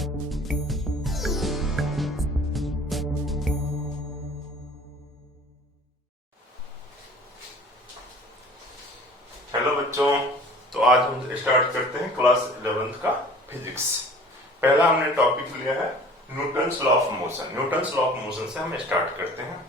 Hello बच्चों, तो आज हम स्टार्ट करते हैं क्लास 11th का फिजिक्स। पहला हमने टॉपिक लिया है Newton's law of motion. Newton's law of motion से हम स्टार्ट करते हैं।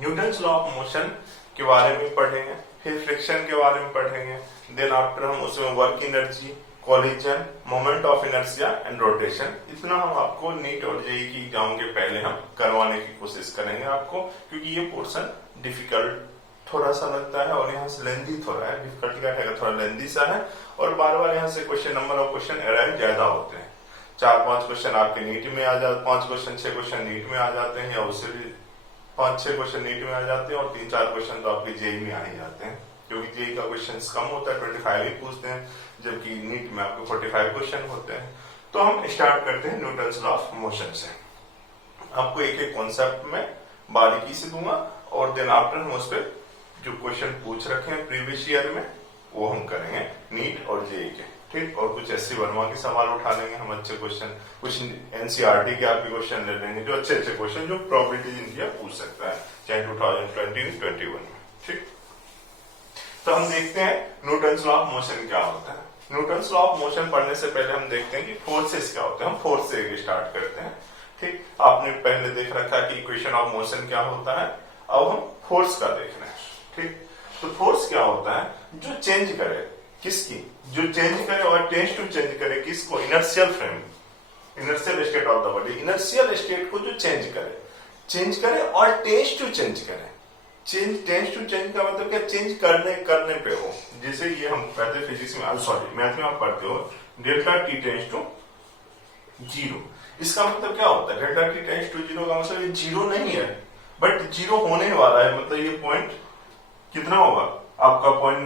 न्यूटन्स लॉ ऑफ मोशन के बारे में पढ़ेंगे, फिर फ्रिक्शन के बारे में पढ़ेंगे, देन आफ्टर हम उसमें work energy, collision, moment of inertia and rotation, इतना हम आपको नीट और जेईई की एग्जाम के पहले हम करवाने की कोशिश करेंगे आपको, क्योंकि ये पोर्शन डिफिकल्ट थोड़ा सा लगता है और यहाँ से लेंदी थोड़ा है, डिफिकल्टी का है थोड़ा लेंदी सा है, और बार बार यहाँ से question number of question arrive ज्यादा होते हैं। 4-5 क्वेश्चन आपके नीट में आ जाते, 5 क्वेश्चन 6 क्वेश्चन नीट में आ जाते हैं, या उससे भी 5-6 क्वेश्चन नीट में आ जाते हैं, और 3-4 क्वेश्चन तो आपके जेईई में आ ही जाते हैं, क्योंकि जेईई का क्वेश्चन कम होता है, 25 ही पूछते हैं, जबकि नीट में आपको 45 क्वेश्चन होते हैं। तो हम स्टार्ट करते हैं न्यूटन्स लॉ ऑफ मोशन से। आपको एक एक कॉन्सेप्ट में बारीकी से दूंगा, और देन आफ्टर हम उस पर जो क्वेश्चन पूछ रखे हैं प्रीवियस ईयर में वो हम करेंगे नीट और जेईई के, ठीक। और कुछ एससी वर्मा के सवाल उठा लेंगे हम, अच्छे क्वेश्चन, कुछ एनसीईआरटी के आपके क्वेश्चन ले लेंगे, जो अच्छे अच्छे क्वेश्चन जो प्रोबेबिलिटी इनकी पूछ सकता है, चाहे 2020-21 में, ठीक। तो हम देखते हैं न्यूटन्स लॉ ऑफ मोशन क्या होता है। न्यूटन्स लॉ ऑफ मोशन पढ़ने से पहले हम देखते हैं कि फोर्सेस क्या होते हैं। हम फोर्स से स्टार्ट करते हैं, ठीक। आपने पहले देख रखा है कि इक्वेशन ऑफ मोशन क्या होता है, अब हम फोर्स का देख रहे हैं, ठीक। तो फोर्स क्या होता है, जो चेंज करे, किसकी, जो चेंज करे और टेंस टू चेंज करे, किसको, inertial frame, inertial state of the body, inertial state को जो चेंज करे और टेंस टू चेंज करे। टेंस टू चेंज का मतलब क्या, चेंज करने पे हो। जैसे ये हम पढ़ते फिजिक्स में, सॉरी मैथ में आप पढ़ते हो, डेल्टा टी टेंस टू 0। इसका मतलब क्या होता है, डेल्टा टी टेंस टू 0 का मतलब ये 0 नहीं है, बट 0 होने वाला है। मतलब ये पॉइंट कितना होगा आपका, पॉइंट,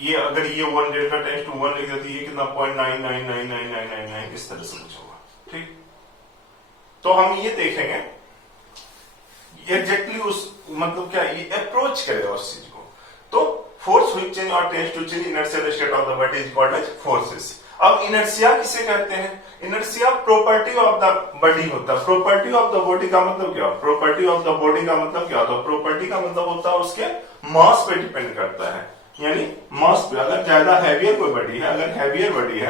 ये अगर ये 1 डेल्टा टेंस टू 1 लिख देती है, कितना 0.999999 इस तरह से कुछ होगा, ठीक। तो हम ये देखेंगे एग्जैक्टली उस मतलब क्या, ये अप्रोच करेगा उस चीज को। तो फोर्स व्हिच चेंज और tends to change inertial state of the body is called as forces. अब इनर्शिया किसे कहते हैं, inertia property of the body होता है। प्रॉपर्टी ऑफ द बॉडी का मतलब क्या, प्रॉपर्टी ऑफ द बॉडी का मतलब क्या होता है, प्रॉपर्टी का मतलब होता है उसके मास पे डिपेंड करता है, यानी मास पे। अगर ज्यादा हैवियर कोई बॉडी है, अगर हैवियर बॉडी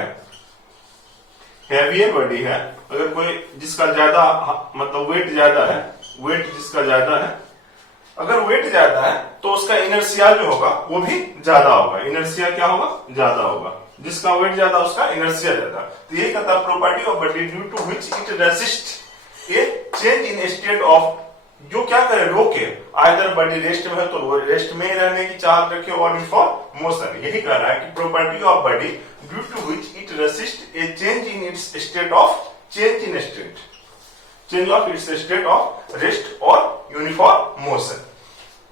है, अगर कोई जिसका ज्यादा मतलब वेट ज्यादा है, वेट जिसका ज्यादा है, अगर वेट ज्यादा है तो उसका इनर्शिया जो होगा वो भी ज्यादा होगा। इनर्शिया क्या होगा, ज्यादा होगा। जिसका वेट ज्यादा उसका इनर्शिया ज्यादा। तो ये कहता है property of body due to which it resist a change in state of, जो क्या करे, रोके। आइदर बॉडी रेस्ट में है तो रेस्ट में रहने की चाहत रखे, और फॉर मोशन। यही कह रहा है कि property of body due to which it resist a change in its state of, change of its state of rest और यूनिफॉर्म मोशन,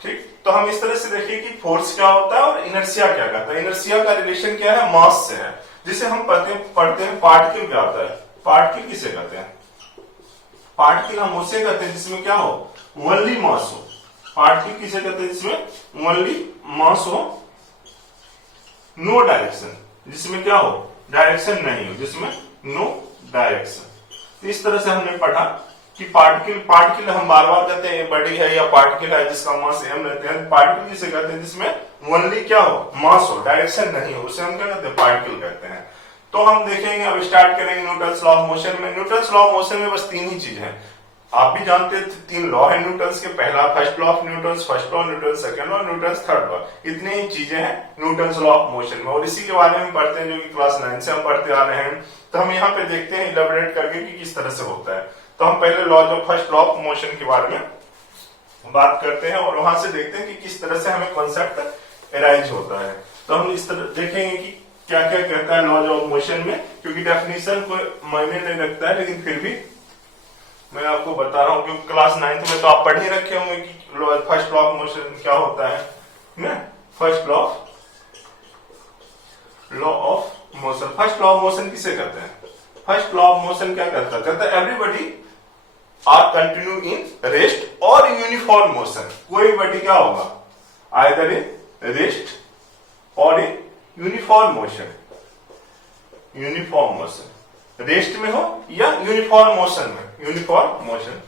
ठीक। तो हम इस तरह से देखिए कि फोर्स क्या होता है और इनर्शिया क्या कहता है। इनर्शिया का रिलेशन क्या है, मास से है। जिसे हम पढ़ते हैं पार्टिकल क्या होता है, पार्टिकल किसे कहते हैं, पार्टिकल हम उसे कहते हैं जिसमें क्या हो, ओनली मास हो। पार्टिकल किसे कहते हैं, जिसमें ओनली मास हो, नो डायरेक्शन, जिसमें क्या हो, डायरेक्शन नहीं हो, जिसमें नो डायरेक्शन। तो इस तरह से हमने पढ़ा कि पार्टिकल हम बार बार कहते हैं बॉडी है या पार्टिकल है जिसका मास m रहते हैं। पार्टिकल किसे कहते हैं, जिसमें ओनली क्या हो, मास हो, डायरेक्शन नहीं हो, उसे हम क्या कहते हैं, पार्टिकल कहते हैं। तो हम देखेंगे, अब स्टार्ट करेंगे न्यूटन्स लॉ ऑफ मोशन में। न्यूटन्स लॉ ऑफ मोशन में बस 3 ही चीज है, आप भी जानते थे। 3 लॉ है न्यूटन्स के, पहला first law of Newton's, second law, Newton's third law. इतने ही चीजें हैं न्यूटन्स लॉ ऑफ मोशन में, और इसी के बारे में पढ़ते हैं, जो कि क्लास 9 से हम पढ़ते आ रहे हैं। तो हम यहाँ पे देखते हैं इलेबोरेट करके कि किस तरह से होता है। तो हम पहले law of first law of motion के बारे में बात करते हैं, और वहां से देखते हैं कि किस तरह से हमें कॉन्सेप्ट अराइज होता है। तो हम इस तरह देखेंगे कि क्या क्या कहता है लॉ ऑफ मोशन में, क्योंकि डेफिनेशन कोई मायने नहीं रखता है, लेकिन फिर भी मैं आपको बता रहा हूं, क्योंकि क्लास 9th में तो आप पढ़ ही रखे होंगे कि फर्स्ट लॉ ऑफ मोशन क्या होता है ना। First law of motion, first law of motion किसे कहते हैं, फर्स्ट लॉ ऑफ मोशन क्या कहता है, कहता है everybody are continue in rest और यूनिफॉर्म मोशन। कोई बॉडी क्या होगा, आइदर इन रेस्ट और इन यूनिफॉर्म मोशन, रेस्ट में हो या यूनिफॉर्म मोशन में, uniform motion,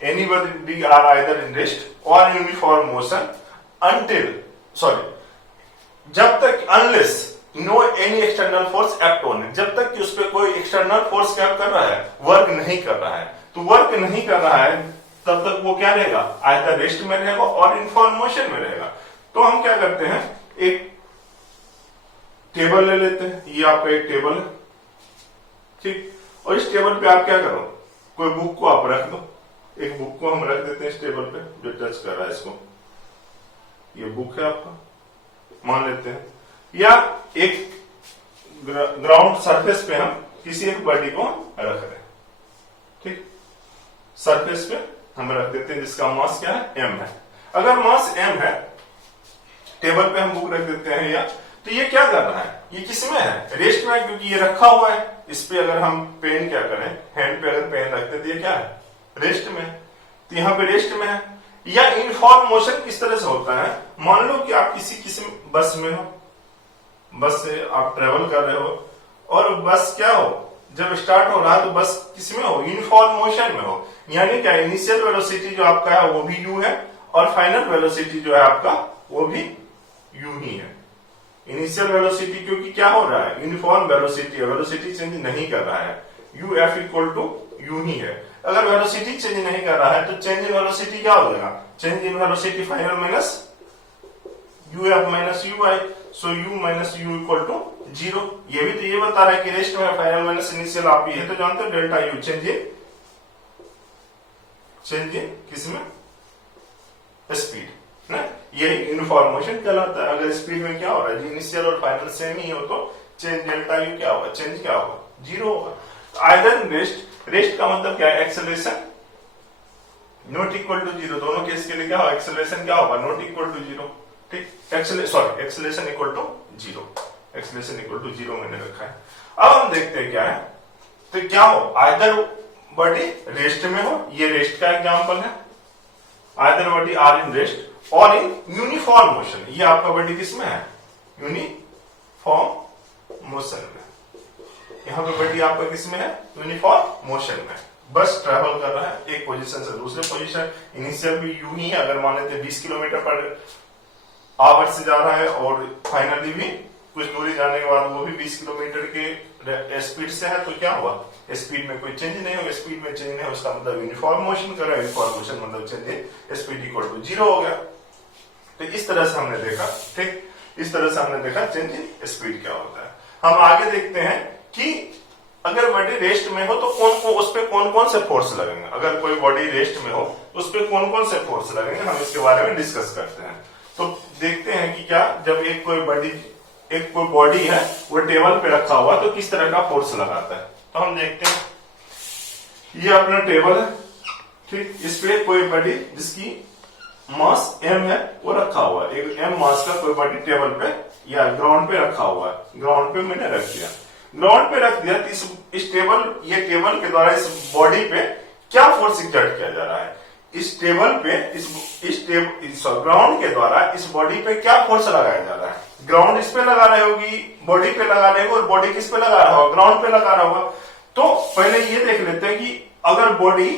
anybody are either in rest or uniform motion until जब तक unless no any external force act on it, जब तक कि उस पर कोई एक्सटर्नल फोर्स क्या कर रहा है, वर्क नहीं कर रहा है। तो वर्क नहीं कर रहा है तब तक वो क्या रहेगा, आइदर रेस्ट में रहेगा और यूनिफॉर्म मोशन में रहेगा। तो हम क्या करते हैं, एक टेबल ले लेते हैं, ये आपका एक टेबल है, ठीक, और इस टेबल पे आप क्या करो, कोई बुक को आप रख दो, एक बुक को हम रख देते हैं इस टेबल पे, जो टच कर रहा है इसको, ये बुक है आपका मान लेते हैं, या एक ग्राउंड सरफेस पे हम किसी एक बॉडी को रख रहे हैं, ठीक, सरफेस पे हम रख देते हैं जिसका मास क्या है, एम है। अगर मास एम है, टेबल पे हम बुक रख देते हैं, या तो ये क्या कर रहा है, ये किसमें है, रेस्ट में है, क्योंकि ये रखा हुआ है। इस पे अगर हम पेन क्या करें, हैंड पे अगर पेन रखते तो ये क्या है, रेस्ट में। तो यहाँ पे रेस्ट में है। या यूनिफॉर्म मोशन किस तरह से होता है, मान लो कि आप किसी बस में हो, बस से आप ट्रेवल कर रहे हो, और बस क्या हो, जब स्टार्ट हो रहा है तो बस किसमें हो, यूनिफॉर्म मोशन में हो। यानी क्या, इनिशियल वेलोसिटी जो आपका है वो भी u है, और फाइनल वेलोसिटी जो है आपका वो भी u ही है। इनिशियल वेलोसिटी क्योंकि क्या हो रहा है, यूनिफॉर्म वेलोसिटी, वेलोसिटी चेंज नहीं कर रहा है, uf इक्वल टू u ही है। अगर वेलोसिटी चेंज नहीं कर रहा है तो चेंज इन वेलोसिटी क्या हो जाएगा, change in velocity final minus uf minus ui, so u minus u equal to 0। ये भी तो ये बता रहा है कि रेस्ट में फाइनल माइनस इनिशियल, आप ये तो जानते हो डेल्टा u, चेंज इन किसमें, स्पीड ना, ये यूनिफॉर्म मोशन कहलाता है। अगर स्पीड में क्या हो रहा है, इनिशियल और फाइनल सेम ही हो तो चेंज डेल्टा u क्या होगा, चेंज क्या होगा, 0 होगा। आइदर रेस्ट का मतलब क्या है, एक्सेलरेशन नॉट इक्वल टू 0, दोनों केस के लिए क्या होगा, एक्सेलरेशन क्या होगा, नॉट इक्वल टू 0, ठीक, acceleration equal to 0, acceleration equal to 0 मैंने रखा है। अब हम देखते हैं क्या है, तो क्या हो, आइदर बॉडी रेस्ट में हो, ये रेस्ट का एग्जांपल है, either body are in rest और इन यूनिफॉर्म मोशन, ये आपका बॉडी किसमें है, यूनिफॉर्म मोशन में। यहाँ पे बॉडी आपका किसमें है, यूनिफॉर्म मोशन में, बस ट्रेवल कर रहा है एक पोजीशन से दूसरे पोजीशन। इनिशियल भी यू ही है, अगर मान लेते 20 किलोमीटर पर आवर से जा रहा है, और फाइनली भी कुछ दूरी जाने के बाद वो भी 20 किलोमीटर के स्पीड से है, तो क्या हुआ, स्पीड में कोई चेंज नहीं होगा, स्पीड में चेंज नहीं है उसका मतलब यूनिफॉर्म मोशन कर रहा है, यूनिफॉर्म मोशन मतलब चेंज स्पीड इक्वल टू 0 हो गया। तो इस तरह से हमने देखा, ठीक, इस तरह से हमने देखा चेंज इन स्पीड क्या होता है। हम आगे देखते हैं कि अगर बॉडी रेस्ट में हो तो उस पे कौन कौन से फोर्स लगेंगे, अगर कोई बॉडी रेस्ट में हो उस पे कौन कौन से फोर्स लगेंगे, हम इसके बारे में डिस्कस करते हैं। तो देखते हैं कि क्या, जब एक कोई बॉडी है वो टेबल पे रखा हुआ तो किस तरह का फोर्स लगाता है। तो हम देखते हैं, ये अपना टेबल है, ठीक, इस पे कोई बॉडी जिसकी मास m है वो रखा हुआ है, एक m मास का कोई बॉडी टेबल पे या ग्राउंड पे रखा हुआ है, ग्राउंड पे मैंने रख दिया, ग्राउंड पे रख दिया। तो ये टेबल के द्वारा इस बॉडी पे क्या फोर्स एक्सर्ट किया जा रहा है, इस टेबल पे ग्राउंड के द्वारा इस बॉडी पे क्या फोर्स लगाया जा रहा है, ग्राउंड इस पे लगा रहे होगी, बॉडी पे लगा रहे होगी, और बॉडी किस पे लगा रहा होगा, ग्राउंड पे लगा रहा होगा। तो पहले ये देख लेते हैं कि अगर बॉडी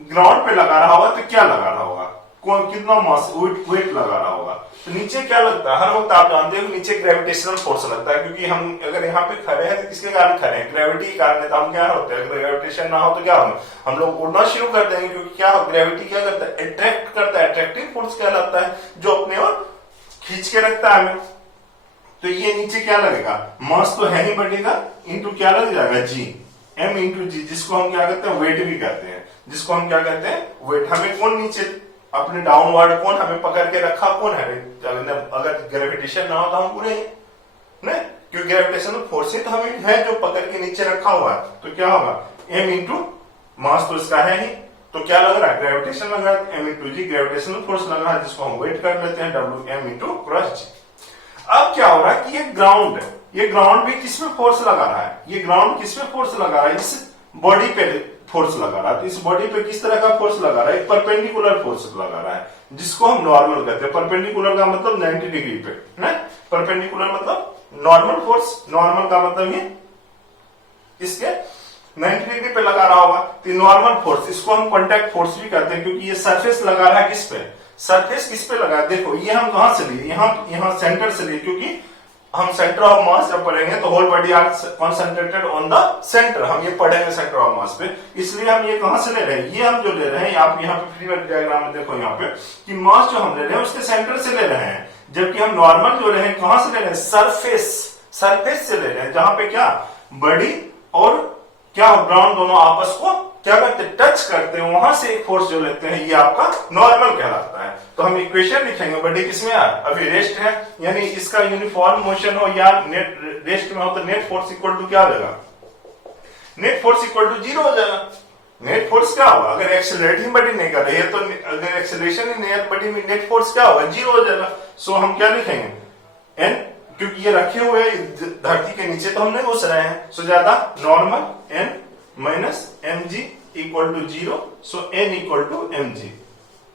ग्राउंड पे लगा रहा होगा तो क्या लगा रहा होगा, कितना मास वेट लगा रहा होगा। तो नीचे क्या लगता है, हर वक्त आप जानते हो नीचे ग्रेविटेशनल फोर्स लगता है, क्योंकि हम अगर यहाँ पे खड़े हैं तो किसके कारण खड़े हैं, ग्रेविटी के कारण। तो हम क्या होते हैं, अगर ग्रेविटेशन ना हो तो क्या हम लोग उड़ना शुरू कर देंगे, क्योंकि क्या ग्रेविटी क्या करता है, अट्रैक्ट करता है, अट्रैक्टिव फोर्स कहलाता है, जो अपने और खींच के रखता है हमें। तो ये नीचे क्या लगेगा, मास तो है ही बढ़ेगा, इंटू क्या लग जाएगा, जी, m इंटू जी, जिसको हम क्या कहते हैं, वेट भी कहते हैं, जिसको हम क्या कहते हैं, वेट। हमें कौन नीचे अपने डाउनवर्ड कौन हमें पकड़ के रखा, कौन है, अगर ग्रेविटेशन ना हो तो हम पूरे नहीं, क्योंकि ग्रेविटेशनल फोर्स ही तो हमें है जो पकड़ के नीचे रखा हुआ है। तो क्या होगा, m इंटू मास तो इसका है ही, तो क्या लग रहा है, ग्रेविटेशन लग रहा है, m इंटू जी ग्रेविटेशनल फोर्स लग रहा है, जिसको हम वेट कर लेते हैं, w m इंटू क्रॉस जी। अब क्या हो रहा है कि ये ग्राउंड है, ये ग्राउंड भी किसमें फोर्स लगा रहा है, ये ग्राउंड किसमें फोर्स लगा रहा है, इस बॉडी पे फोर्स लगा रहा है। तो इस बॉडी पे किस तरह का फोर्स लगा रहा है, एक परपेंडिकुलर फोर्स लगा रहा है, जिसको हम नॉर्मल कहते हैं। परपेंडिकुलर का मतलब 90 डिग्री पे, ना, परपेंडिकुलर मतलब नॉर्मल फोर्स, नॉर्मल का मतलब ये इसके 90 डिग्री पे लगा रहा होगा, तो नॉर्मल फोर्स, इसको हम कॉन्टैक्ट फोर्स भी कहते हैं, क्योंकि ये सरफेस लगा रहा है किस पे, सरफेस किस पे लगा है, देखो ये हम कहां से लिए, यहाँ सेंटर से लिए, क्योंकि हम सेंटर ऑफ मास जब पढ़ेंगे तो whole body are concentrated on the centre, हम ये पढ़ेंगे सेंटर ऑफ मास पे, इसलिए हम ये कहां से ले रहे हैं, ये हम जो ले रहे हैं, आप यहाँ पे फ्री बॉडी डायग्राम में देखो यहाँ पे कि मास जो हम ले रहे हैं उसके सेंटर से ले रहे हैं, जबकि हम नॉर्मल जो ले रहे हैं कहां से ले रहे हैं, सरफेस से ले रहे हैं, जहां पे क्या बॉडी और क्या ग्राउंड दोनों आपस को क्या करते हैं, टच करते हैं, वहां से एक फोर्स जो लेते हैं, ये आपका नॉर्मल कहलाता है। तो हम इक्वेशन लिखेंगे, बॉडी किसमें है, अभी रेस्ट है, यानी इसका यूनिफॉर्म मोशन हो या नेट रेस्ट में हो तो नेट फोर्स इक्वल टू क्या हो जाएगा, नेट फोर्स इक्वल टू 0 हो जाएगा। नेट फोर्स क्या होगा, अगर एक्सेलरेटिंग बॉडी नहीं कर रही है तो अगर एक्सेलरेशन ही नहीं है बॉडी में, नेट फोर्स क्या होगा, 0 हो जाएगा। सो हम क्या लिखेंगे, एन, क्योंकि ये रखे हुए धरती के नीचे तो हम नहीं घुस रहे हैं, सो ज्यादा normal N minus M G equal to 0, so N equal to M G,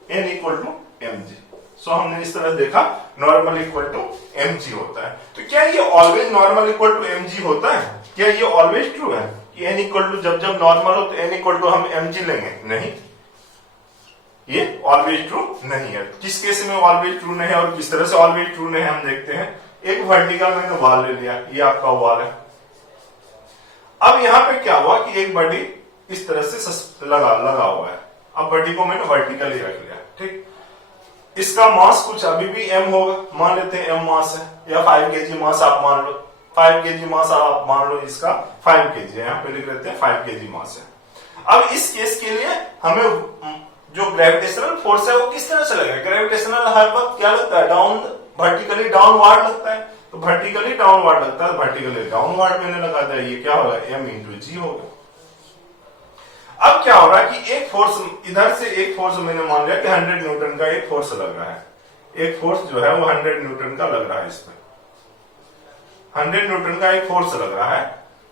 N equal to M G. So हमने इस तरह देखा normal equal to M G होता है। तो क्या ये always normal equal to M G होता है, क्या ये ऑलवेज ट्रू है कि एन इक्वल टू जब नॉर्मल हो तो एन इक्वल टू हम एम जी लेंगे, नहीं, ये ऑलवेज ट्रू नहीं है। किस केस में ऑलवेज ट्रू नहीं है और किस तरह से ऑलवेज ट्रू नहीं है हम देखते हैं। एक वर्टिकल मैंने वॉल ले लिया, ये आपका वॉल है, अब यहां पे क्या हुआ कि एक बॉडी इस तरह से लगा हुआ है, अब बॉडी को मैंने वर्टिकली रख लिया, ठीक, इसका मास कुछ अभी भी m होगा, मान लेते हैं m मास है, या 5 केजी मास आप मान लो, 5 केजी मास आप मान लो, इसका 5 केजी है, यहाँ पे लिख लेते हैं 5 केजी मास है। अब इस केस के लिए हमें जो ग्रेविटेशनल फोर्स है वो किस तरह से लगेगा, ग्रेविटेशनल हर वक्त क्या लगता है, डाउन, वर्टिकली डाउनवर्ड लगता है, तो वर्टिकली डाउनवर्ड लगता है, वर्टिकली डाउनवर्ड मैंने लगा दिया, ये क्या होगा, m इंटू जी होगा। अब क्या हो रहा है कि एक फोर्स इधर से, एक फोर्स मैंने मान लिया कि 100 न्यूटन का एक फोर्स लग रहा है, एक फोर्स जो है वो 100 न्यूटन का लग रहा है, इसमें 100 न्यूटन का एक फोर्स लग रहा है,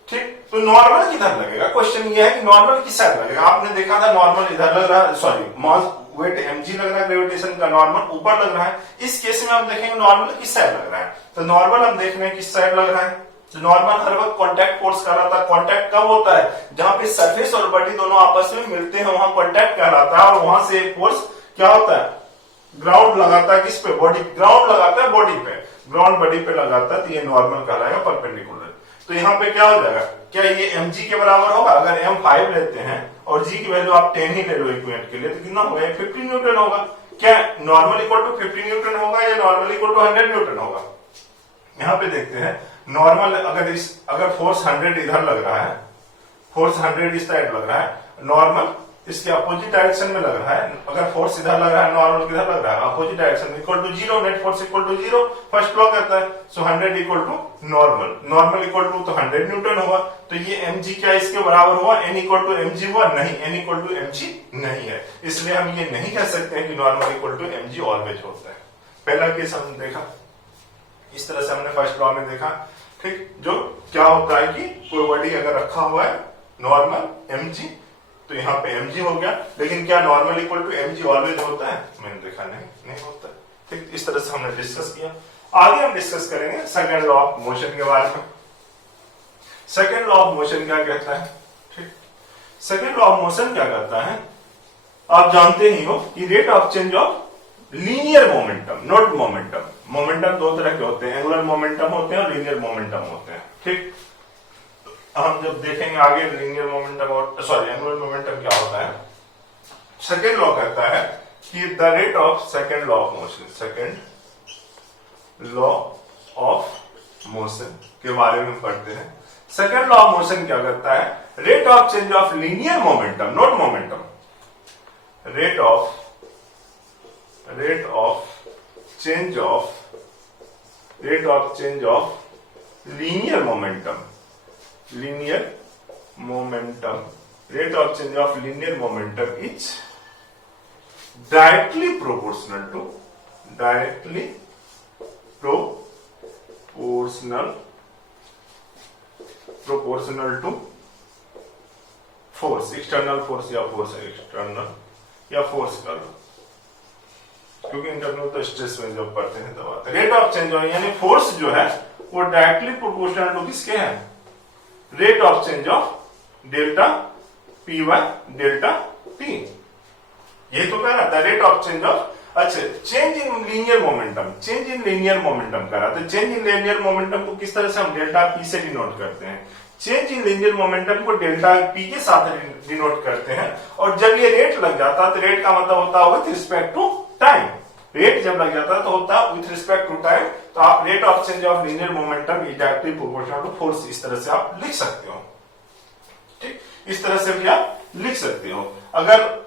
ठीक। तो नॉर्मल किधर लगेगा, क्वेश्चन ये है कि नॉर्मल किस साइड लगेगा। आपने देखा था नॉर्मल इधर लग रहा है, सॉरी मास वेट mg लग रहा है, ग्रेविटेशन का नॉर्मल ऊपर लग रहा है। इस केस में हम देखेंगे नॉर्मल किस साइड लग रहा है, तो नॉर्मल हम देख रहे हैं किस साइड लग रहा है, तो नॉर्मल हर वक्त कांटेक्ट फोर्स कहलाता है। कांटेक्ट कब होता है, जहां पे सरफेस और बॉडी दोनों आपस में मिलते हैं, वहां कांटेक्ट कहलाता है, और वहां से एक फोर्स क्या होता है, ग्राउंड लगाता है, किस पे, बॉडी, ग्राउंड लगाता है बॉडी पे, ग्राउंड बॉडी पे लगाता है, तो ये नॉर्मल कहलाएगा, परपेंडिकुलर। तो यहाँ पे क्या हो जाएगा, क्या ये mg के बराबर होगा, अगर m 5 लेते हैं और g की वैल्यू आप 10 ही ले लो एक मिनट के लिए, तो कितना होगा, 50 न्यूटन होगा। क्या नॉर्मल इक्वल टू 50 न्यूटन होगा या नॉर्मल इक्वल टू 100 न्यूटन होगा। यहाँ पे देखते हैं नॉर्मल, अगर फोर्स 100 इधर लग रहा है, फोर्स 100 इस साइड लग रहा है, नॉर्मल इसके अपोजिट डायरेक्शन में लग रहा है, अगर फोर्स इधर लग रहा है, नॉर्मल किधर लग रहा है, opposite direction, equal to 0, net force equal to 0, first law कहता है। So 100 equal to normal, normal equal to तो 100 न्यूटन होगा, तो ये mg क्या इसके बराबर हुआ, n इक्वल टू mg हुआ, नहीं, n इक्वल टू mg नहीं है, इसलिए हम ये नहीं कह सकते हैं कि normal equal to mg always होता है। पहला केस हमने देखा, इस तरह से हमने फर्स्ट लॉ में देखा, ठीक, जो क्या होता है कि कोई बॉडी अगर रखा हुआ है नॉर्मल mg, तो यहाँ पे mg हो गया, लेकिन क्या normal equal to mg always होता है, मैंने देखा नहीं होता, ठीक। इस तरह से हमने डिस्कस किया। आगे हम डिस्कस करेंगे सेकंड लॉ ऑफ मोशन के बारे में। सेकंड लॉ ऑफ मोशन क्या कहता है, ठीक, सेकंड लॉ ऑफ मोशन क्या कहता है, आप जानते ही हो कि rate of change of linear momentum, not momentum, momentum दो तरह के होते हैं, एंगुलर मोमेंटम होते हैं और लीनियर मोमेंटम होते हैं, ठीक। हम जब देखेंगे आगे लीनियर मोमेंटम और सॉरी एंगुलर मोमेंटम क्या होता है, सेकंड लॉ कहता है कि the rate of second law of motion, second law of motion के बारे में पढ़ते हैं। सेकंड लॉ ऑफ मोशन क्या कहता है, rate of change of linear momentum, not momentum, rate of change of linear momentum, rate of change of linear momentum is directly proportional to force, external force या force external या force कर लो, क्योंकि internal तो stress में जब पढ़ते हैं तब आता है। रेट ऑफ चेंज यानी फोर्स जो है वो डायरेक्टली प्रोपोर्शनल टू किसके है, rate of change of delta P by delta T. ये तो कह रहा था रेट ऑफ चेंज ऑफ, अच्छा change in linear momentum, change in linear momentum करा, तो चेंज इन लीनियर मोमेंटम को किस तरह से हम डेल्टा पी से डिनोट करते हैं, चेंज इन लीनियर मोमेंटम को डेल्टा पी के साथ डिनोट करते हैं। और जब ये रेट लग जाता है तो रेट का मतलब होता है with respect to time, rate जब लग जाता है तो होता है विथ रिस्पेक्ट टू टाइम। तो आप rate of change of linear momentum is directly proportional to force, इस तरह से आप लिख सकते हो, ठीक, इस तरह से भी आप लिख सकते हो। अगर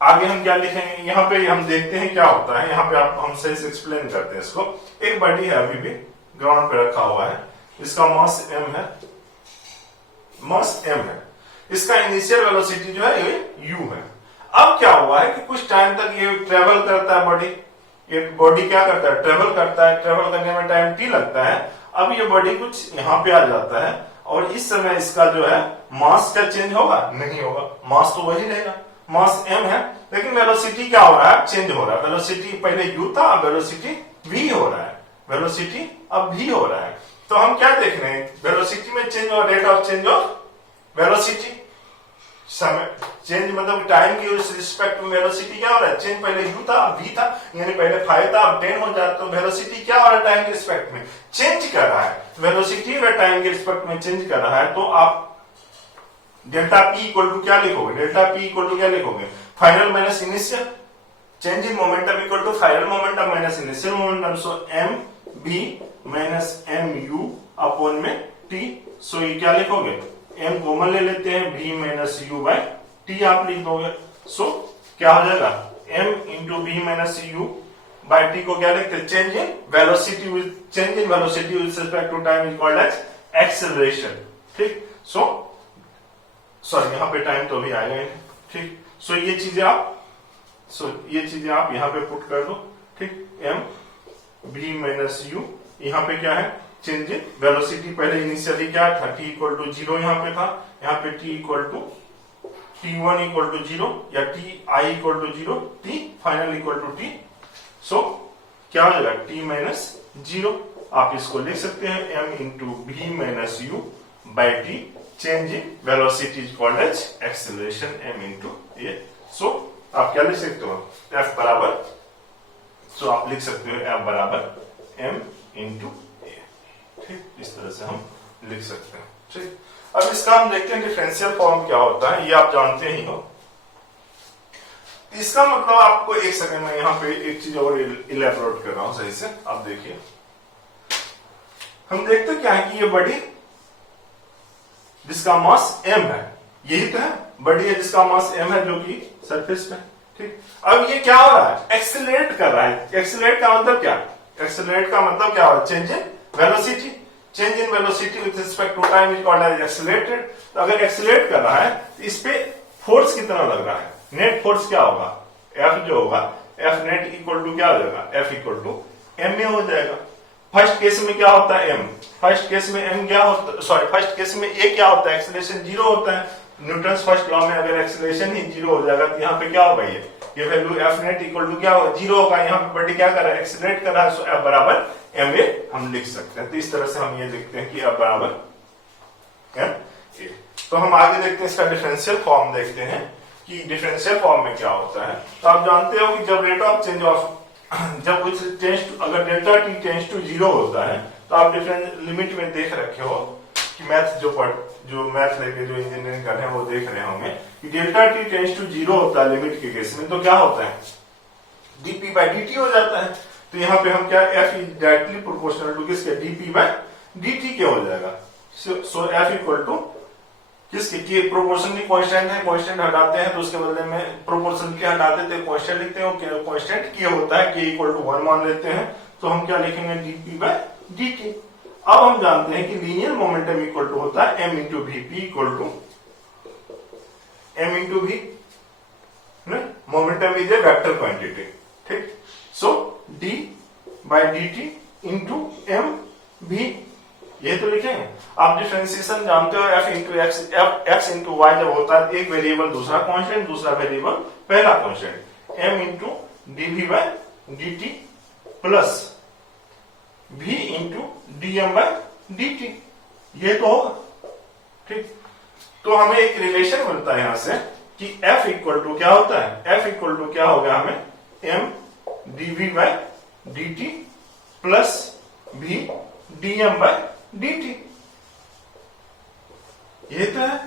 आगे हम क्या लिखेंगे, यहाँ पे हम देखते हैं क्या होता है, यहाँ पे आप हम सही से एक्सप्लेन करते हैं इसको। एक बॉडी है अभी भी ग्राउंड पे रखा हुआ है, इसका मास m है, मास m है, इसका इनिशियल वेलोसिटी जो है ये u है। अब क्या हुआ है कि कुछ टाइम तक ये ट्रेवल करता है बॉडी, ये बॉडी क्या करता है, ट्रेवल करता है, ट्रेवल करने में टाइम t लगता है। अब ये बॉडी कुछ यहाँ पे आ जाता है और इस समय इसका जो है मास क्या चेंज होगा, नहीं होगा, मास तो वही रहेगा, मास m है, लेकिन वेलोसिटी क्या हो रहा है, चेंज हो रहा है। वेलोसिटी पहले u था, अब वेलोसिटी v हो रहा है, वेलोसिटी अब v हो रहा है। तो हम क्या देख रहे हैं, वेलोसिटी में चेंज और rate of change of velocity, समय चेंज मतलब टाइम की उस रिस्पेक्ट में वेलोसिटी क्या हो रहा है, चेंज पहले u था अब v था, यानी पहले 5 था अब 10 हो जाता, तो वेलोसिटी क्या हो रहा है, टाइम के रिस्पेक्ट में चेंज कर रहा है। वेलोसिटी व टाइम के रिस्पेक्ट में चेंज कर रहा है, तो आप डेल्टा पी इक्वल टू क्या लिखोगे, डेल्टा पी इक्वल टू क्या लिखोगे, final minus initial, change in momentum equal to final momentum minus initial momentum. So M B minus M U upon में टी। सो ये क्या लिखोगे, एम कॉमन ले लेते हैं, v minus U by T आप लिख दोगे। सो क्या हो जाएगा, m into B minus U by T को क्या लिखते हैं, change in velocity with, change in velocity with respect to time is called as acceleration, ठीक। सो सॉरी यहाँ पे टाइम तो अभी आएगा ही, ठीक। सो ये चीजें आप यहाँ पे पुट कर दो, ठीक। m b माइनस यू, यहाँ पे क्या है, चेंज इन वेलोसिटी, पहले इनिशियली क्या था, t इक्वल टू 0 यहाँ पे था, यहाँ पे t equal to t1 equal to 0 या t I equal to 0, t final equal to t। So क्या हो जाएगा, t माइनस 0, आप इसको लिख सकते हैं m into B minus U by T, change in velocity is called as acceleration m into A. So आप क्या लिख सकते हो, f बराबर, सो आप लिख सकते हो f बराबर m इंटू ए, ठीक, इस तरह से हम लिख सकते हैं, ठीक। अब इसका हम देखते हैं डिफरेंशियल फॉर्म क्या होता है, ये आप जानते ही हो। इसका मतलब आपको एक सेकंड में यहाँ पे एक चीज और इलेबोरेट कर रहा हूं सही से, आप देखिए। हम देखते क्या है कि ये बॉडी जिसका मास m है, यही तो है बॉडी है जिसका मास m है जो कि सरफेस पे, ठीक। अब ये क्या हो रहा है, एक्सेलरेट कर रहा है। एक्सेलरेट का मतलब क्या, एक्सेलरेट का मतलब क्या हो रहा है, change in velocity, change in velocity with respect to time is called as accelerated. तो अगर एक्सेलरेट कर रहा है तो इस पे फोर्स कितना लग रहा है, नेट फोर्स क्या होगा, F जो होगा, F नेट इक्वल टू क्या हो जाएगा, F इक्वल टू m में हो जाएगा। फर्स्ट केस में क्या होता है m, फर्स्ट केस में m क्या होता, सॉरी फर्स्ट केस में a क्या होता है, एक्सेलरेशन 0 होता है। न्यूटन फर्स्ट लॉ में अगर एक्सेलरेशन ही 0 हो जाएगा तो यहाँ पे क्या होगा, ये value F net equal to क्या होगा, 0 होगा। यहाँ पे बॉडी क्या कर रहा है, एक्सेलरेट कर रहा है, सो F बराबर ma हम लिख सकते हैं। तो इस तरह से हम ये लिखते हैं कि F बराबर ma। तो हम आगे देखते हैं इसका डिफरेंशियल फॉर्म, देखते हैं कि डिफरेंशियल फॉर्म में क्या होता है। तो आप जानते हो कि जब रेट ऑफ चेंज ऑफ, जब कुछ टेंस टू, अगर डेल्टा टी टेंस टू 0 होता है, तो आप डिफरेंट लिमिट में देख रखे हो कि मैथ जो मैथ लेके जो इंजीनियरिंग कर रहे हैं वो देख रहे होंगे कि डेल्टा टी टेंस टू 0 होता है लिमिट के केस में, तो क्या होता है, dp बाई dt हो जाता है। तो यहाँ पे हम क्या, f is directly proportional to किसके, dp बाई dt के हो जाएगा। सो f इक्वल टू किसके, प्रोपोर्शनली कांस्टेंट है, कांस्टेंट हटाते हैं तो उसके बदले में प्रोपोर्शनली हटाते थे कांस्टेंट लिखते हैं, कांस्टेंट k होता है, k इक्वल टू 1 मान लेते हैं। तो हम क्या लिखेंगे, dp बाई dt। अब हम जानते हैं कि लीनियर मोमेंटम इक्वल टू होता है m into V, p equal to m into V, momentum is a vector quantity, ठीक। So d by dt into m v, ये तो लिखेंगे। आप डिफरेंशिएशन जानते हो, f into x into y जब होता है, एक वेरिएबल दूसरा कांस्टेंट, दूसरा वेरिएबल पहला constant, m into dv by dt plus v into D M by D T, ये तो होगा। ठीक, तो हमें एक रिलेशन मिलता है यहां से कि F इक्वल टू क्या होता है, F इक्वल टू क्या हो गया हमें m dv by dt plus v dm by dt, ये तो है ना?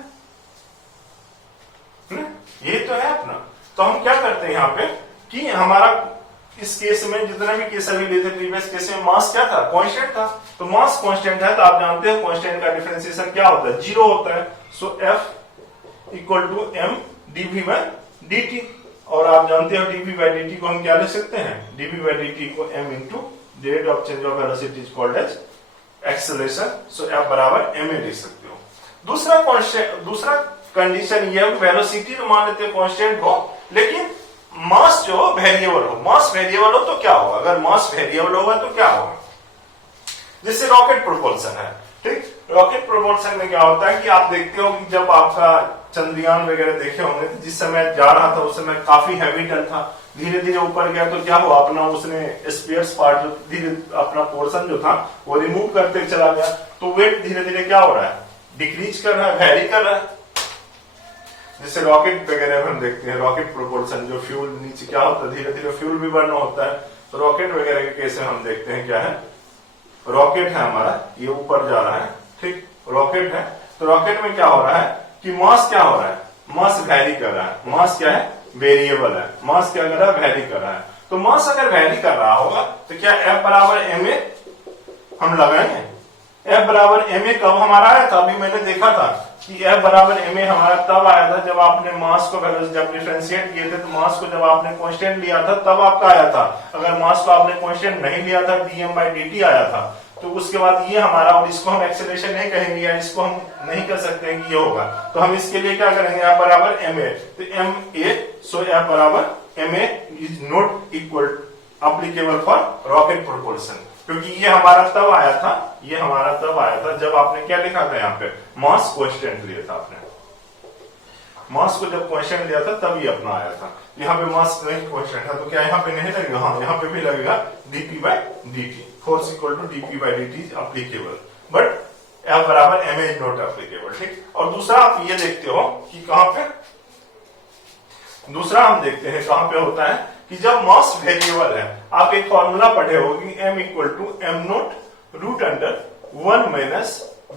ये तो है अपना। तो हम क्या करते हैं यहाँ पे कि हमारा इस केस में जितना भी केस अभी लेते प्रीवियस केस में मास क्या था, कांस्टेंट था। तो मास कांस्टेंट है तो आप जानते हो कांस्टेंट का डिफरेंशिएशन क्या होता है, जीरो होता है। So F equal to m dv by dt, और आप जानते हो dv बाय dt को हम क्या लिख सकते हैं, dv बाय dt को m into rate of change of velocity is called as acceleration. So F बराबर ma लिख सकते हो। दूसरा कंडीशन ये है, वेलोसिटी तो मान लेते हैं कांस्टेंट हो, लेकिन मास जो वेरिएबल हो। मास वेरिएबल हो तो क्या होगा, अगर मास वेरिएबल होगा तो क्या होगा, जैसे रॉकेट प्रोपल्सन है। ठीक, रॉकेट प्रोपल्सन में क्या होता है कि आप देखते हो कि जब आपका चंद्रयान वगैरह देखे होंगे तो जिस समय जा रहा था उस समय काफी हैवी टन था, धीरे धीरे ऊपर गया तो क्या हुआ, अपना उसने स्पेयर्स पार्ट जो धीरे अपना पोर्शन जो था वो रिमूव करते चला गया, तो वेट धीरे धीरे क्या हो रहा है, डिक्रीज कर रहा है, वेरी कर रहा है। जैसे रॉकेट वगैरह में हम देखते हैं रॉकेट प्रोपल्सन, जो फ्यूल नीचे क्या होता है, धीरे धीरे फ्यूल भी बर्न होता है। तो रॉकेट वगैरह के केस में हम देखते हैं क्या है, रॉकेट है हमारा, ये ऊपर जा रहा है। ठीक, रॉकेट है तो रॉकेट में क्या हो रहा है कि मास क्या हो रहा है, मास वेरी कर रहा है। मास क्या है, वेरिएबल है। मास क्या कर रहा है, वेरी कर रहा है। तो मास अगर वेरी कर रहा होगा तो क्या F बराबर ma हम लगाएंगे। F बराबर ma कब हमारा आया था, अभी मैंने देखा था कि F बराबर ma हमारा तब आया था जब आपने मास को जब डिफरेंशिएट किए थे, तो मास को जब आपने कांस्टेंट लिया था तब आपका आया था। अगर मास को आपने कांस्टेंट नहीं लिया था, dm बाई dt आया था, तो उसके बाद ये हमारा, और इसको हम एक्सेलरेशन नहीं कहेंगे या इसको हम नहीं कर सकते हैं कि ये होगा, तो हम इसके लिए क्या करेंगे, F बराबर ma, तो ma, सो F बराबर ma is not equal applicable for rocket propulsion, क्योंकि ये हमारा तब आया था, ये हमारा तब आया था जब आपने क्या लिखा था यहाँ पे, मास कांस्टेंट लिया था आपने। मास को जब कांस्टेंट लिया था तब ये अपना आया था। यहाँ पे मास नहीं कांस्टेंट है तो क्या यहाँ पे नहीं लगेगा, हाँ यहाँ पे भी लगेगा dp by dt, force equal to dp by dt is applicable, but F बराबर ma इज नॉट एप्लीकेबल। ठीक, और दूसरा आप ये देखते हो कि कहां पे, दूसरा हम देखते हैं कहां पे होता है कि जब मास वेरिएबल है, आप एक फॉर्मूला पढ़े होगी, m equal to m nought root under 1 minus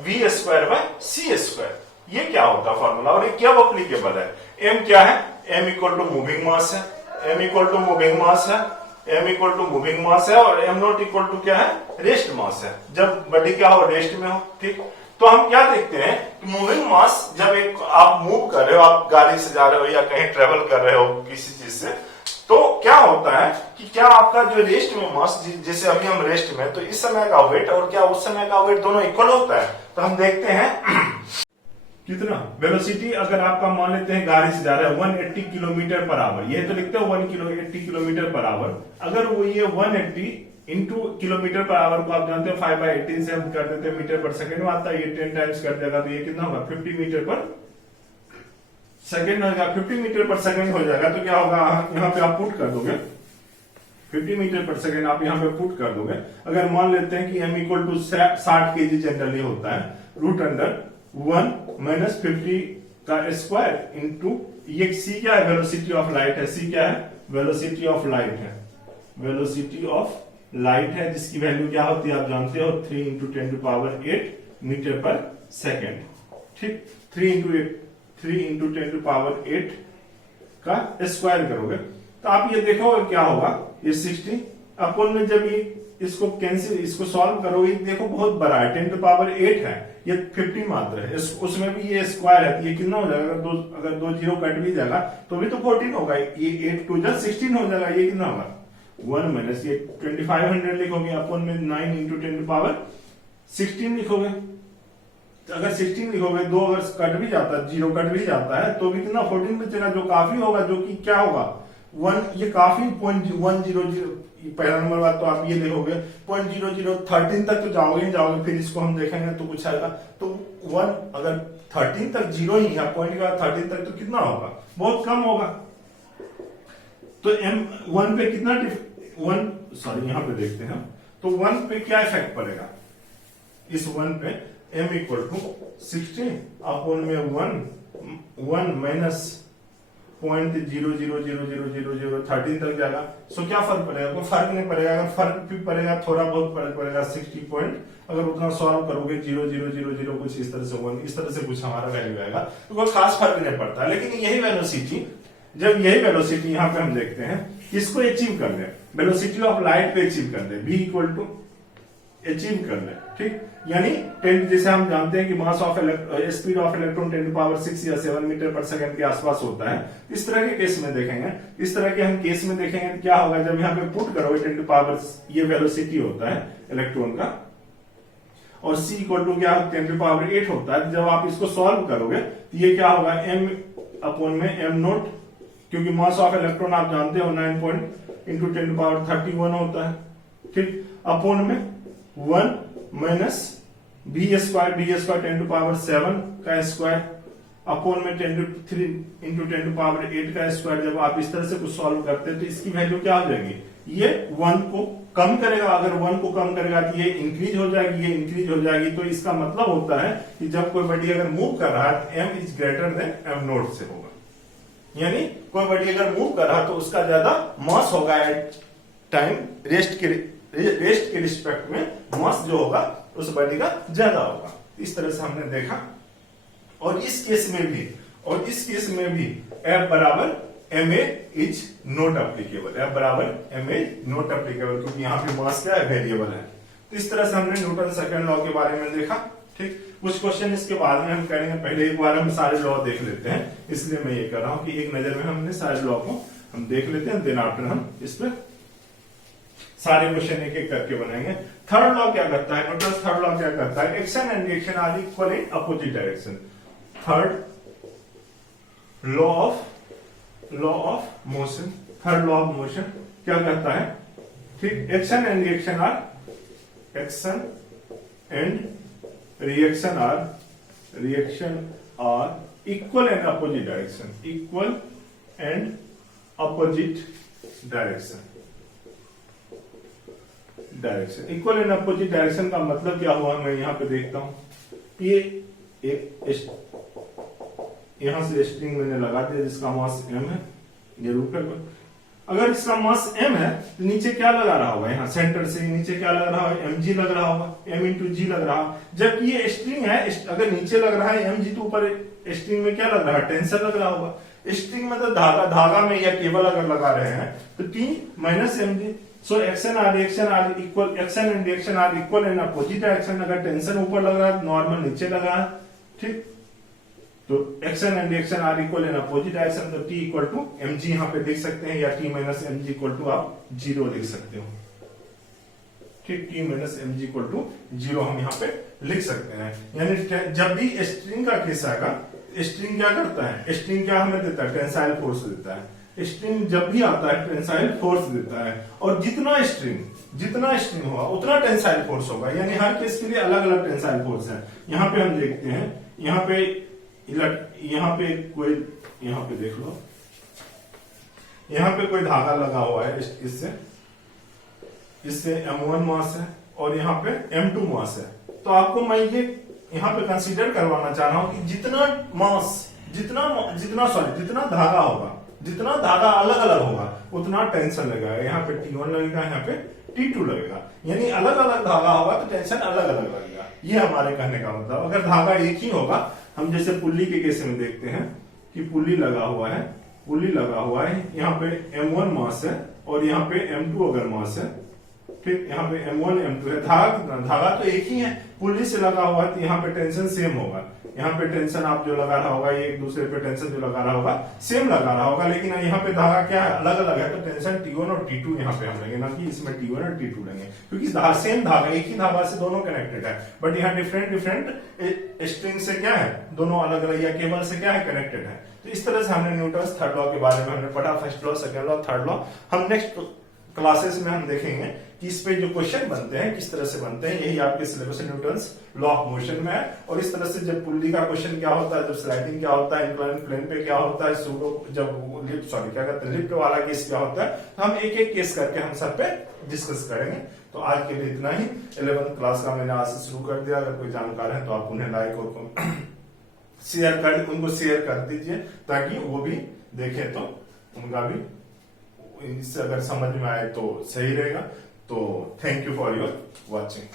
v square by c square. ये क्या होता है फॉर्मूला और ये क्या एप्लीकेबल है। m क्या है, m इक्वल टू मूविंग मास है, m इक्वल टू मूविंग मास है, m इक्वल टू मूविंग मास है, और m नोट इक्वल टू क्या है, रेस्ट मास है, जब बॉडी क्या हो, रेस्ट में हो। ठीक, तो हम क्या देखते हैं कि मूविंग मास जब एक आप मूव कर रहे हो, आप गाड़ी से जा रहे हो या कहीं ट्रेवल कर रहे हो किसी चीज से, तो क्या होता है कि क्या आपका जो रेस्ट में मास, जैसे अभी हम रेस्ट में, तो इस समय का वेट और क्या उस समय का वेट दोनों इक्वल होता है। तो हम देखते हैं कितना वेलोसिटी, अगर आपका मान लेते हैं गाड़ी से जा रहा है 180 किलोमीटर पर आवर, ये तो लिखते हो 180 किलोमीटर पर आवर, अगर वो ये 180 इंटू किलोमीटर पर आवर को आप जानते हो 5/18 से हम कर देते हैं मीटर पर सेकंड में आता है, ये 10 टाइम्स कर देगा तो ये कितना होगा, 50 मीटर पर सेकंड होगा, 50 मीटर पर सेकंड हो जाएगा। तो क्या होगा, यहाँ पे आप पुट कर दोगे 50 मीटर पर सेकंड, आप यहाँ पे पुट कर दोगे। अगर मान लेते हैं कि m equal to 60 kg generally होता है, रूट अंडर 1 माइनस 50 का स्क्वायर इंटू ये c क्या है, वेलोसिटी ऑफ लाइट है, c क्या है, वेलोसिटी ऑफ लाइट है, वेलोसिटी ऑफ लाइट है, जिसकी वैल्यू क्या होती है आप जानते हो, 3 इंटू 10 टू पावर 8 मीटर पर सेकेंड। ठीक, 3 इंटू 10 टू पावर 8 का स्क्वायर करोगे तो आप ये देखोगे क्या होगा, ये 60 अपन में जब ये इसको कैंसिल, इसको सॉल्व करोगे, देखो बहुत बड़ा है, 10 टू पावर 8 है, ये 50 मात्र है, उसमें भी ये स्क्वायर है, तो ये कितना हो जाएगा, अगर दो जीरो कट भी जाएगा तो भी तो 14 होगा, ये 8 टू 16 हो जाएगा, ये कितना होगा 1 माइनस ये 2500 लिखोगे, अपन में 9 इंटू 10 टू पावर 16 लिखोगे। तो अगर 16 लिखोगे, दो अगर कट भी जाता है, जीरो कट भी जाता है, तो भी कितना 14 बचेगा, जो काफी होगा, जो कि क्या होगा 1, ये काफी 0.100, पहला नंबर बात तो आप ये लिखोगे 0.0013 तक तो जाओगे ही जाओगे, फिर इसको हम देखेंगे तो कुछ आएगा, तो 1 अगर 13 तक जीरो ही है, पॉइंट के बाद 13 तक तो कितना होगा, बहुत कम होगा। तो m 1 पे कितना 1 सॉरी यहाँ पे देखते हैं, तो 1 पे क्या इफेक्ट पड़ेगा, इस 1 पे m इक्वल टू 60 अपॉन में 1 माइनस 0.00000013 तक जाएगा। सो क्या फर्क पड़ेगा, कोई फर्क नहीं पड़ेगा। अगर फर्क भी पड़ेगा थोड़ा बहुत फर्क पड़ेगा 60 पॉइंट, अगर उतना सॉल्व करोगे 0000 कुछ इस तरह से 1 इस तरह से कुछ हमारा वैल्यू आएगा, तो कोई खास फर्क नहीं पड़ता। लेकिन यही वेलोसिटी, जब यही वेलोसिटी यहाँ पे हम देखते हैं इसको अचीव कर ले, वेलोसिटी ऑफ लाइट पे अचीव कर ले, v इक्वल टू अचीव कर ले, ठीक। यानी 10, जैसे हम जानते हैं कि mass of speed of electron 10⁶ या 7 मीटर पर सेकंड के आसपास होता है। इस तरह के केस में देखेंगे, इस तरह के हम केस में देखेंगे तो क्या होगा, जब यहाँ पे पुट करोगे 10⁻, ये वेलोसिटी होता है इलेक्ट्रॉन का, और c इक्वल टू क्या 10⁸ होता है। जब आप इसको सॉल्व करोगे तो ये क्या होगा, m अपॉन में m0, क्योंकि मास ऑफ इलेक्ट्रॉन आप जानते हो 9 इंटू 10⁻31 होता है, ठीक, अपॉन में 1 माइनस b² 10⁻7 का स्क्वायर अपॉन में 10⁻3 इंटू 10⁻8 का स्क्वायर। जब आप इस तरह से कुछ सॉल्व करते हैं तो इसकी वैल्यू क्या हो जाएगी, ये 1 को कम करेगा। अगर 1 को कम करेगा तो ये इंक्रीज हो जाएगी, ये इंक्रीज हो जाएगी। तो इसका मतलब होता है कि जब कोई बॉडी अगर मूव कर रहा है m is greater than m0 से होगा, यानी कोई बॉडी अगर मूव कर रहा है तो उसका ज्यादा मास होगा एट टाइम रेस्ट के रिस्पेक्ट में मास जो होगा उस बॉडी का ज्यादा होगा। इस तरह से हमने देखा। और इस केस में भी F बराबर ma is not applicable, F बराबर ma नॉट एप्लीकेबल, क्योंकि यहाँ पे मास क्या है, वेरिएबल है। तो इस तरह से हमने न्यूटन सेकंड लॉ के बारे में देखा, ठीक। कुछ क्वेश्चन इसके बाद में हम करेंगे, पहले एक बार हम सारे लॉ देख लेते हैं, इसलिए मैं ये कर रहा हूं कि एक नजर में हमने सारे लॉ को हम देख लेते हैं, देन आफ्टर हम इस पे सारे क्वेश्चन एक एक करके बनाएंगे। थर्ड लॉ क्या करता है, न्यूटन थर्ड लॉ क्या करता है, action and reaction are equal in opposite direction. Third law of motion, third law of motion क्या करता है, ठीक, action and reaction are equal and opposite direction, equal and opposite direction. Equal and opposite direction का मतलब क्या हुआ, मैं यहां पे देखता हूं, ये एक यहां से स्ट्रिंग मैंने लगा दिया जिसका मास m है, ये रूटर पर। अगर इसका मास m है तो नीचे क्या लगा रहा होगा, यहाँ सेंटर से नीचे क्या लग रहा होगा, mg लग रहा होगा, m इंटू जी लग रहा। जबकि ये स्ट्रिंग है, अगर नीचे लग रहा है mg तो ऊपर स्ट्रिंग में क्या लग रहा है, टेंशन लग रहा होगा। स्ट्रिंग में तो धागा में या केबल अगर लगा रहे हैं तो T minus mg। So action and reaction are equal in opposite direction. अगर टेंशन ऊपर लग रहा है, नॉर्मल नीचे लगा है, ठीक, तो action and reaction are equal in opposite direction. तो T इक्वल टू mg यहां पे देख सकते हैं, या T minus mg equal to आप 0 लिख सकते हो, ठीक, T minus mg equal to 0 हम यहाँ पे लिख सकते हैं। यानी जब भी स्ट्रिंग का केस आएगा, स्ट्रिंग क्या करता है, स्ट्रिंग क्या हमें देता है, टेंसाइल फोर्स देता है। स्ट्रिंग जब भी आता है टेंसाइल फोर्स देता है, और जितना स्ट्रिंग होगा उतना टेंसाइल फोर्स होगा। यानी हर केस के लिए अलग अलग टेंसाइल फोर्स है। यहाँ पे हम देखते हैं, यहाँ पे देख लो, यहाँ पे कोई धागा लगा हुआ है, इससे m1 मास है और यहाँ पे m2 मास है। तो आपको मैं ये यहाँ पे कंसीडर करवाना चाह रहा हूं कि जितना धागा होगा, जितना धागा अलग अलग होगा उतना टेंशन लगेगा। यहाँ पे T1 लगेगा, यहाँ पे T2 लगेगा। यानी अलग अलग धागा होगा तो टेंशन अलग अलग लगेगा। ये हमारे कहने का मतलब। अगर धागा एक ही होगा, हम जैसे पुल्ली के केस में देखते हैं कि पुल्ली लगा हुआ है, यहाँ पे m1 मास है और यहाँ पे m2 अगर मास है, ठीक, यहाँ पे m1 m2 है। धागा तो एक ही है, पुल्ली से लगा हुआ है तो यहाँ पे टेंशन सेम होगा। यहाँ पे टेंशन आप जो लगा रहा होगा, ये एक दूसरे पे टेंशन जो लगा रहा होगा सेम लगा रहा होगा। लेकिन यहाँ पे धागा क्या है, अलग अलग है, तो टेंशन T1 और T2 यहाँ पे हम लेंगे, ना कि इसमें T1 और T2 लेंगे, क्योंकि सेम धागा, एक ही धागा से दोनों कनेक्टेड है। बट यहाँ डिफरेंट स्ट्रिंग से क्या है, दोनों अलग अलग, या केबल से क्या है, कनेक्टेड है। तो इस तरह से हमने न्यूटन थर्ड लॉ के बारे में हमने पढ़ा, first law, second law, third law. हम नेक्स्ट क्लासेस में हम देखेंगे कि इस पे जो क्वेश्चन बनते हैं किस तरह से बनते हैं। यही आपके syllabus Newton's law of motion में है। और इस तरह से जब पुल्ली का क्वेश्चन क्या होता है, जब स्लाइडिंग क्या होता है, इंक्लाइन प्लेन पे क्या होता है, लिफ्ट वाला केस क्या होता है, तो हम एक एक केस करके हम सब पे डिस्कस करेंगे। तो आज के लिए इतना ही। 11th क्लास का मैंने आज से शुरू कर दिया। अगर कोई जानकार है तो आप उन्हें लाइक और शेयर कर, उनको शेयर कर दीजिए ताकि वो भी देखें, तो उनका भी इससे अगर समझ में आए तो सही रहेगा। तो thank you for your watching.